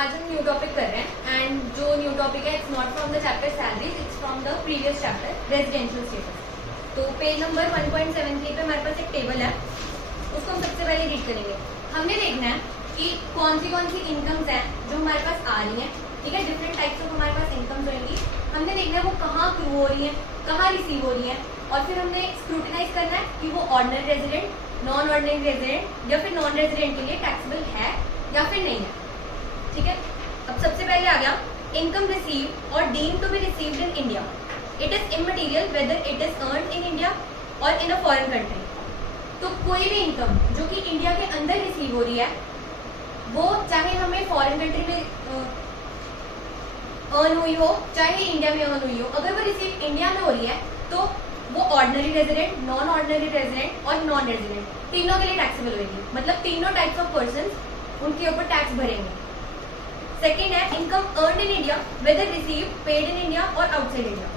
आज हम new topic कर रहे हैं एंड जो न्यू टॉपिक है it's not from the chapter salaries, it's from the previous chapter residential status. तो पेज नंबर 1.73 पे हमारे पास एक टेबल है, उसको हम सबसे पहले रीड करेंगे। हमने देखना है कि कौन सी इनकम्स हैं जो हमारे पास आ रही हैं, ठीक है। डिफरेंट टाइप्स ऑफ हमारे पास इनकम्स होंगी, हमने देखना है वो कहाँ अक्रू हो रही है, कहाँ रिसीव हो रही है, और फिर हमने स्क्रूटिनाइज करना है कि वो ordinary resident, non ordinary resident या फिर नॉन रेजिडेंट के लिए टैक्सेबल है या फिर नहीं है, ठीक है। अब सबसे पहले आ गया इनकम रिसीव और deemed to be received in India. It is immaterial whether it is earned in India और इन अ फॉरेन कंट्री। तो कोई भी इनकम जो कि इंडिया के अंदर रिसीव हो रही है, वो चाहे हमें फॉरेन कंट्री में अर्न हुई हो, चाहे इंडिया में अर्न हुई हो, अगर वो रिसीव इंडिया में हो रही है तो वो ordinary resident, non ordinary resident और नॉन रेजिडेंट तीनों के लिए टैक्सेबल होगी। मतलब तीनों टाइप्स ऑफ पर्संस उनके ऊपर टैक्स भरेंगे। सेकेंड है income earn in India whether receive paid in India और आउटसाइड इंडिया।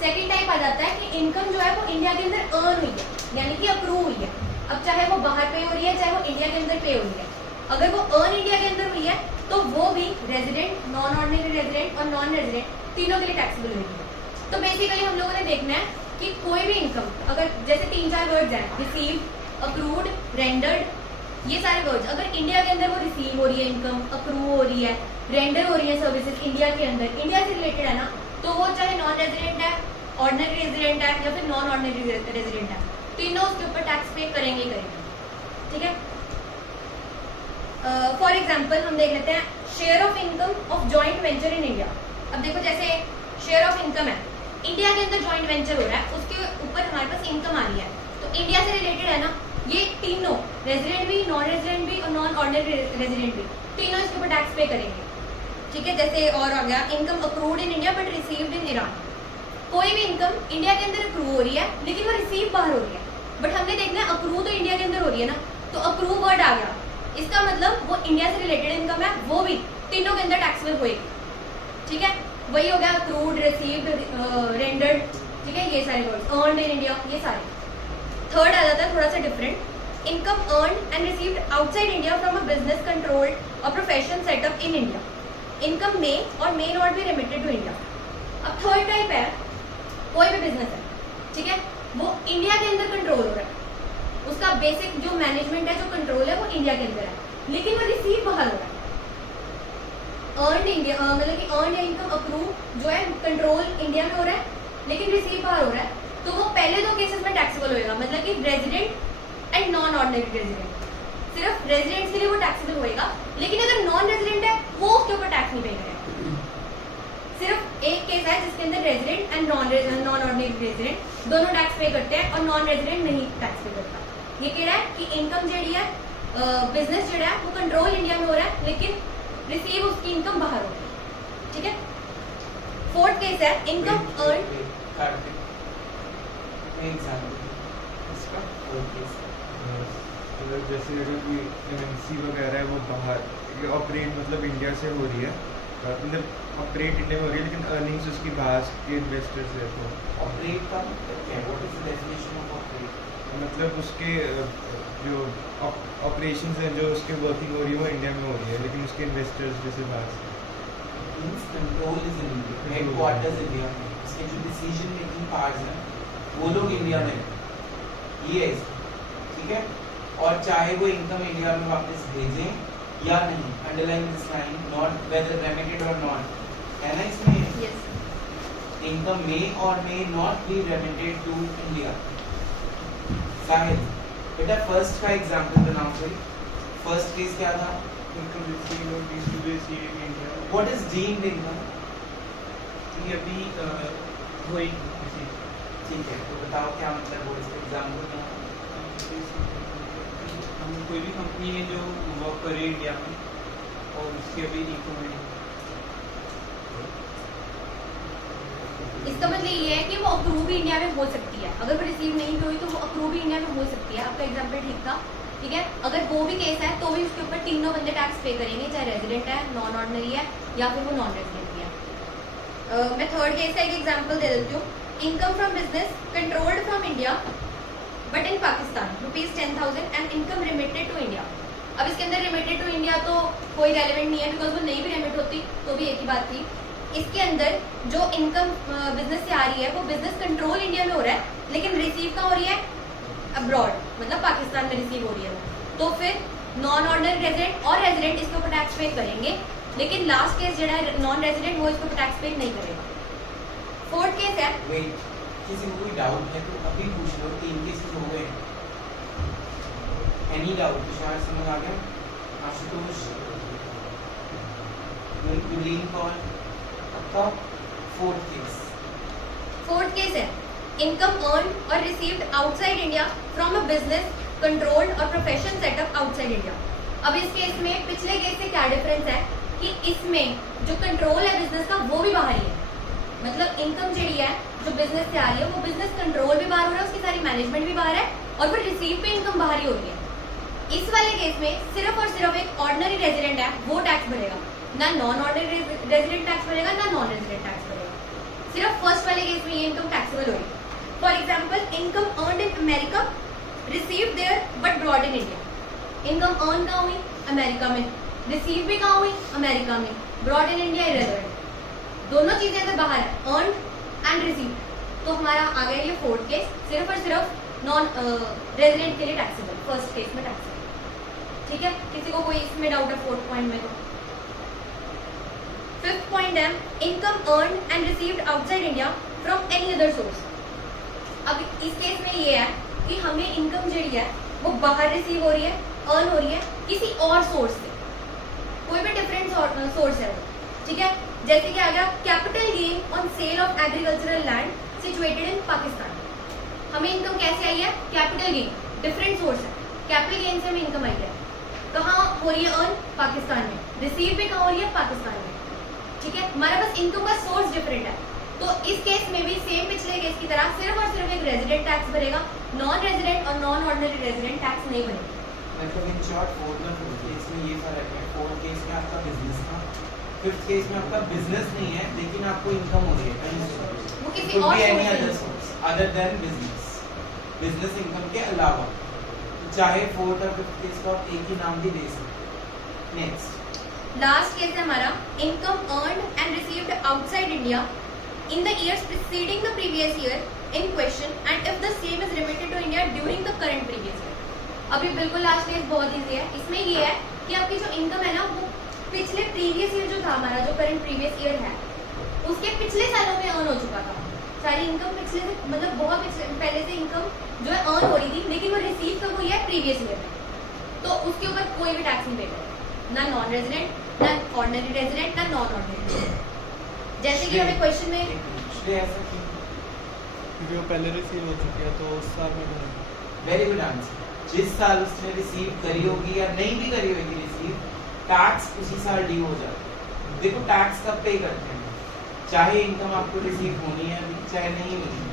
सेकेंड टाइप आ जाता है कि इनकम जो है वो इंडिया के अंदर अर्न हुई है, यानी कि अप्रूव हुई है। अब चाहे वो बाहर पे हो रही है, चाहे वो इंडिया के अंदर पे हो रही है, अगर वो अर्न इंडिया के अंदर हुई है तो वो भी रेजिडेंट, नॉन ऑर्डिनरी रेजिडेंट और नॉन रेजिडेंट तीनों के लिए टैक्सेबल होगी। तो बेसिकली हम लोगों ने देखना है कि कोई भी इनकम, अगर जैसे 3-4 वर्ड्स हैं, रिसीव, अप्रूव्ड, रेंडर्ड, ये सारे वर्ड्स, अगर इंडिया के अंदर वो रिसीव हो रही है इनकम, अप्रूव हो रही है, रेंडर हो रही है सर्विसेज इंडिया के अंदर, इंडिया से रिलेटेड है ना, तो वो चाहे नॉन रेजिडेंट है, ऑर्डिनरी रेजिडेंट है या फिर नॉन ऑर्डिनरी रेजिडेंट है, तीनों उसके ऊपर टैक्स पे करेंगे ही करेंगे, ठीक है। फॉर एग्जाम्पल हम देख लेते हैं share of income of joint venture in India. अब देखो जैसे शेयर ऑफ इनकम है, इंडिया के अंदर जॉइंट वेंचर हो रहा है, उसके ऊपर हमारे पास इनकम आ रही है, तो इंडिया से रिलेटेड है ना, ये तीनों रेजिडेंट भी, नॉन रेजिडेंट भी और नॉन ऑर्डिनरी रेजिडेंट भी तीनों इसके ऊपर टैक्स पे करेंगे, ठीक है। जैसे और आ गया income approved in India but received in Iran. कोई भी इनकम इंडिया के अंदर अप्रूव हो रही है लेकिन वो रिसीव बाहर हो रही है, बट हमने देखना है अप्रूव तो इंडिया के अंदर हो रही है ना, तो अप्रूव वर्ड आ गया, इसका मतलब वो इंडिया से रिलेटेड इनकम है, वो भी तीनों के अंदर टैक्सेबल होएगी, ठीक है। वही हो गया अप्रूव्ड, रिसीव्ड, रेंडर्ड, ठीक है, ये सारे वर्ड्स, अर्न्ड इन इंडिया, ये सारे। थर्ड आ जाता है थोड़ा सा different, income earned and received outside India from a business controlled or professional setup in India. Income may or may not be remitted to India. अब थर्ड टाइप है, कोई भी बिजनेस है, ठीक है, वो इंडिया के अंदर कंट्रोल हो रहा है, उसका बेसिक जो मैनेजमेंट है, जो कंट्रोल है वो इंडिया के अंदर है, लेकिन वो रिसीव बाहर हो रहा है। अर्न इंडिया मतलब कि अर्न इनकम अप्रूव जो है कंट्रोल इंडिया में हो रहा है लेकिन रिसीव बाहर हो रहा है, तो वो पहले दो केसेस में टैक्सेबल होएगा, मतलब कि resident and non ordinary resident. सिर्फ रेजिडेंट्स के लिए वो टैक्सेबल होएगा, लेकिन अगर नॉन रेजिडेंट है वो उसके ऊपर टैक्स नहीं पे करेगा। सिर्फ एक केस है जिसके अंदर resident and non ordinary resident दोनों टैक्स पे करते हैं और नॉन रेजिडेंट नहीं टैक्स पे करता। ये कह रहा है कि इनकम जी है, बिजनेस जो है वो कंट्रोल इंडिया में हो रहा है लेकिन रिसीव उसकी इनकम बाहर हो रही है, ठीक है। फोर्थ केस है इनकम अर्न, जैसे अगर कोई एमएनसी वगैरह है वो बाहर ऑपरेट मतलब इंडिया से हो रही है, मतलब ऑपरेट इंडिया में हो रही है लेकिन अर्निंग्स उसकी बाहर के इन्वेस्टर से, तो ऑपरेट का मतलब क्या है? What is the definition of operate? मतलब उसके जो ऑपरेशंस हैं जो उसके वर्किंग हो रही है वो इंडिया में हो रही है लेकिन उसके इन्वेस्टर्स जैसे बाहर से। Means control is in India, headquarters India में, इसके जो डिसीजन मेकिंग पार्ट्स हैं वो लोग इंडिया में, ये है, ठीक है। और चाहे वो इनकम इंडिया में वापस भेजें या नहीं, underline this line, not whether remitted or not, है ना इसमें। Yes, income may or may not be remitted to India. Sahil बेटा फर्स्ट का एग्जांपल बनाओ कोई। फर्स्ट केस क्या था? इनकम रिसीव और distribute in India. What is deemed income? ये अभी वही ठीक है, तो बताओ क्या मतलब वो, इसका एग्जांपल क्या? हम कोई भी कंपनी है जो वर्क कर रही है इंडिया में और उसकी अभी इनकम है, इसका मतलब ये है कि वो अप्रूव भी इंडिया में हो सकती है, अगर वो रिसीव नहीं भी हुई तो वो अप्रूव भी इंडिया में हो सकती है। आपका एग्जांपल ठीक था, ठीक है। अगर वो भी केस है तो भी उसके ऊपर तीनों बंदे टैक्स पे करेंगे, चाहे रेजिडेंट है, नॉन ऑर्डिनरी है या फिर वो नॉन रेजिडेंट भी है। मैं थर्ड केस का एक एग्जांपल दे देती हूँ। Income from business controlled from India but in Pakistan ₹10,000 and income remitted to India. अब इसके अंदर रिमिटेड टू इंडिया तो कोई रेलेवेंट नहीं है, बिकॉज वो नहीं भी रेमिट होती तो भी एक ही बात थी। इसके अंदर जो इनकम बिजनेस से आ रही है वो बिजनेस कंट्रोल इंडिया में हो रहा है, लेकिन रिसीव कहाँ हो रही है? अब्रॉड, मतलब पाकिस्तान में रिसीव हो रही है। तो फिर नॉन ऑर्डिनरी रेजिडेंट और रेजिडेंट इसके ऊपर टैक्स पे करेंगे, लेकिन लास्ट केस जो है नॉन रेजिडेंट वो इसके ऊपर टैक्स पे नहीं करेगा। फोर्थ केस है, वेट, किसी को कोई डाउट है तो अभी पूछ लो, 3 केसेस हो गए। Any doubt? तुषार समझ आ गया? आशुतोष, ग्रीन कॉल आपका। फोर्थ केस है इनकम अर्न और received outside India from a business controlled और प्रोफेशन सेटअप आउटसाइड इंडिया। अब इस केस में पिछले केस से क्या डिफरेंस है कि इसमें जो कंट्रोल है बिजनेस का वो भी बाहर ही है, मतलब इनकम जी है जो बिजनेस से आ रही है वो बिजनेस कंट्रोल भी बाहर हो रहा है, उसकी सारी मैनेजमेंट भी बाहर है, और फिर रिसीव पे इनकम बाहर ही हो रही है। इस वाले केस में सिर्फ और सिर्फ एक ऑर्डिनरी रेजिडेंट है वो टैक्स भरेगा, ना नॉन ऑर्डिनरी रेजिडेंट टैक्स भरेगा ना नॉन रेजिडेंट टैक्स भरेगा। सिर्फ फर्स्ट वाले केस में ये इनकम टैक्सेबल होगी। For example, income earn in America receive there but brought in India. Income earn कहाँ हुई? अमेरिका में। रिसीव भी कहाँ हुई? अमेरिका में। Brought in India irrelevant. दोनों चीजें अगर बाहर है, अर्न एंड रिसीव, तो हमारा आ गया ये फोर्थ केस, सिर्फ और सिर्फ नॉन रेजिडेंट के लिए टैक्सेबल, फर्स्ट केस में टैक्सेबल। ठीक है, किसी को कोई इसमें डाउट है फोर्थ पॉइंट में? तो फिफ्थ पॉइंट है income earn and received outside India from any other source. अब इस केस में ये है कि हमें इनकम जो है वो बाहर रिसीव हो रही है, अर्न हो रही है किसी और सोर्स से, कोई भी डिफरेंट सोर्स है वो। ठीक है, जैसे कि आ गया capital gain on sale of agricultural land situated in Pakistan. हमें इनकम कैसे आई है? कैपिटल गेन, डिफरेंट सोर्स है, कैपिटल गेन से हमें इनकम आई है। कहाँ हो रही है अर्न? पाकिस्तान में। रिसीव भी कहाँ हो रही है? पाकिस्तान में। ठीक है, हमारे पास इनकम का सोर्स डिफरेंट है। तो इस केस में भी सेम पिछले केस की तरह सिर्फ और सिर्फ एक रेजिडेंट टैक्स भरेगा, नॉन रेजिडेंट और नॉन ऑर्डिनरी रेजिडेंट टैक्स नहीं भरेगा। मतलब इन शॉर्ट फोर्थ और फिफ्थ केस में ये फर्क है। फोर्थ केस में आपका बिजनेस था, फिफ्थ केस में आपका बिजनेस नहीं है लेकिन आपको इनकम हो रही है कहीं से, वो किसी और source other than business, business income के अलावा। तो चाहे फोर्थ और फिफ्थ केस को आप एक ही नाम भी दे सकते। नेक्स्ट लास्ट केस है हमारा income earned and received outside India in the years preceding the previous year in question and if the same is remitted to India during the current previous year। अभी बिल्कुल last case बहुत easy है। इसमें ये है कि आपकी जो इनकम है ना वो पिछले प्रीवियस ईयर जो था हमारा, जो करंट प्रीवियस ईयर है, उसके पिछले सालों में अर्न हो चुका था। सारी इनकम पिछले से, मतलब बहुत पहले से इनकम जो है अर्न हो रही थी, लेकिन वो रिसीव कब हुई है? प्रीवियस ईयर में। तो उसके ऊपर कोई भी टैक्स नहीं पे करेगा, ना नॉन रेजिडेंट, ना ऑर्डिनरी रेजिडेंट, ना नॉन ऑर्डिनरी। जैसे कि हमें क्वेश्चन में ऐसा क्यों? क्योंकि वो पहले रिसीव हो चुकी है तो उस साल में बनेगा। Very good answer. जिस साल उसने रिसीव करी होगी या नहीं भी करी होगी रिसीव, टैक्स उसी साल ड्यू हो जाता है। देखो टैक्स कब पे करते हैं, चाहे इनकम आपको रिसीव होनी है अभी चाहे नहीं होनी।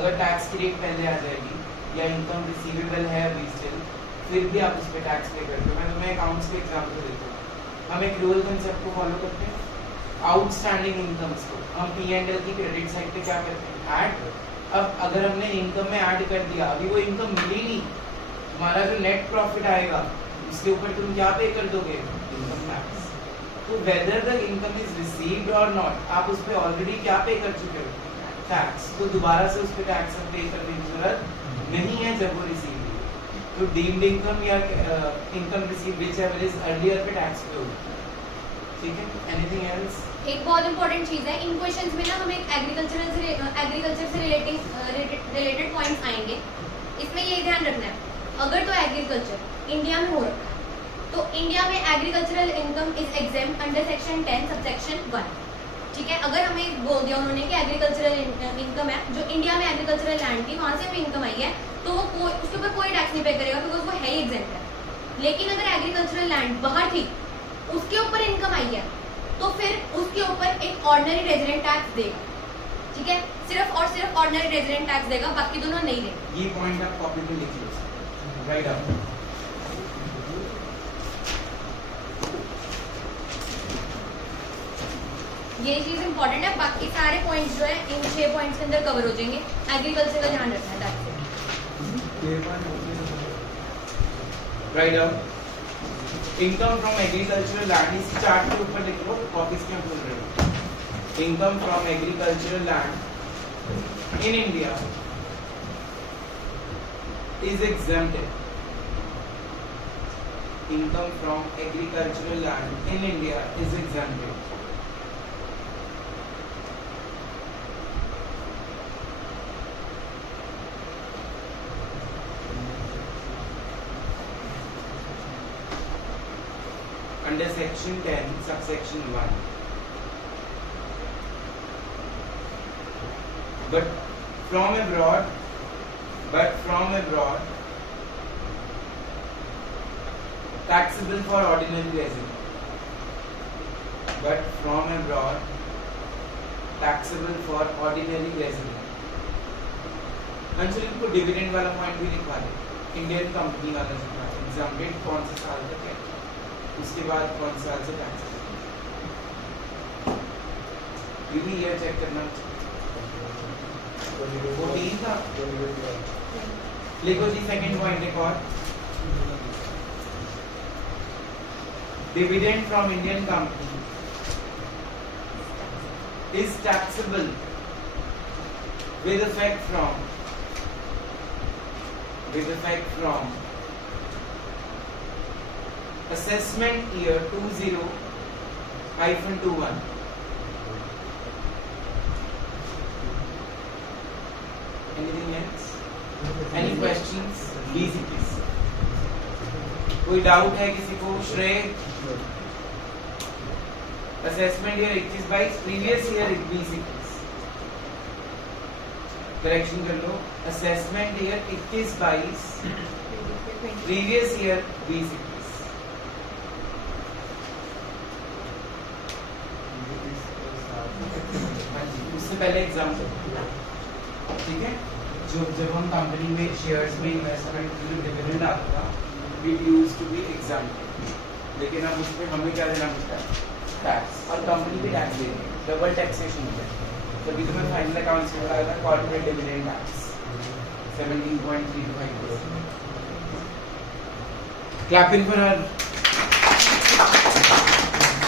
अगर टैक्स की रेट पहले आ जाएगी या इनकम रिसीवेबल है अभी स्टिल, फिर भी आप उस पर टैक्स पे करते हो। मैं तुम्हें अकाउंट्स के एग्जाम्पल देता हूँ। हम एक रूल कंसेप्ट को फॉलो करते हैं। आउटस्टैंडिंग इनकम्स को हम P&L की क्रेडिट साइड पे क्या करते हैं? ऐड। अब अगर हमने इनकम में ऐड कर दिया, अभी वो इनकम मिली नहीं, तुम्हारा जो नेट प्रॉफिट आएगा उसके ऊपर तुम क्या पे कर दोगे? Income tax. तो whether the income is received or not, आप उस पर ऑलरेडी क्या पे कर चुके हो? टैक्स। तो दोबारा से उस पर टैक्स पे करने की जरूरत नहीं है जब वो रिसीव हुई। तो डीम्ड इनकम या income receive whichever is earlier पे टैक्स पे होगी। ठीक है, एनीथिंग एल्स? एक बहुत इंपॉर्टेंट चीज है इन क्वेश्चंस में ना, हमें एग्रीकल्चर से रिलेटेड पॉइंट्स आएंगे। इसमें ये ध्यान रखना है, अगर तो एग्रीकल्चर इंडिया में हो रखा है तो इंडिया में agricultural income is exempt under section 10 subsection 1। ठीक है, अगर हमें बोल दिया उन्होंने कि एग्रीकल्चरल इनकम है जो इंडिया में एग्रीकल्चरल लैंड थी वहां से भी इनकम आई है, तो वो उसके ऊपर कोई टैक्स नहीं पे करेगा बिकॉज वो है ही एग्जेम्प्ट है। लेकिन अगर एग्रीकल्चरल लैंड बाहर थी, उसके ऊपर इनकम आई है, तो फिर उसके ऊपर एक ऑर्डिनरी रेजिडेंट टैक्स देगा। ठीक है, सिर्फ और सिर्फ ऑर्डिनरी रेजिडेंट टैक्स देगा, बाकी दोनों नहीं देगा। ये पॉइंट आप कॉपी पे लिख लो, राइट अप। ये चीज इंपॉर्टेंट है, बाकी सारे पॉइंट्स जो है इन 6 पॉइंट्स के अंदर कवर हो जाएंगे। एग्रीकल्चर का ध्यान रखना है टैक्स से। Right up. Income from agricultural land, इस चार्ट के ऊपर लिख लो, कॉपीज क्यों भूल रहे हो। Income from agricultural land in India is exempted. Income from agricultural land in India is exempted. Under section 10 subsection 1, but from abroad taxable for ordinary resident, but from abroad taxable for ordinary resident। Anshul इनको dividend वाला point भी लिखवा दे, Indian company वाला लिखवा दे, exempted कौन से साल तक है, उसके बाद कौन साल से टैक्स ये भी ईयर चेक करना। वो 3 था, लिखो जी सेकंड पॉइंट एक और, dividend from Indian company is taxable with effect from assessment year 20-21। Anything else? Any questions? Easy please। कोई डाउट है किसी को? Shrey, assessment year 21-22, previous year 20-21, correction कर लो। Assessment year 21-22, previous year 20-21। उससे पहले एग्जाम्पल, ठीक है, जब हम कंपनी में शेयर्स में इन्वेस्टमेंट के लिए डिविडेंड आता था, it used to be example, लेकिन अब उस पर हमें क्या देना पड़ता है? टैक्स, और कंपनी भी टैक्स दे रही है, डबल टैक्सेशन हो जाए। तभी तो मैं फाइनल अकाउंट्स में बताया था corporate dividend tax 17.35%। Clapping for her.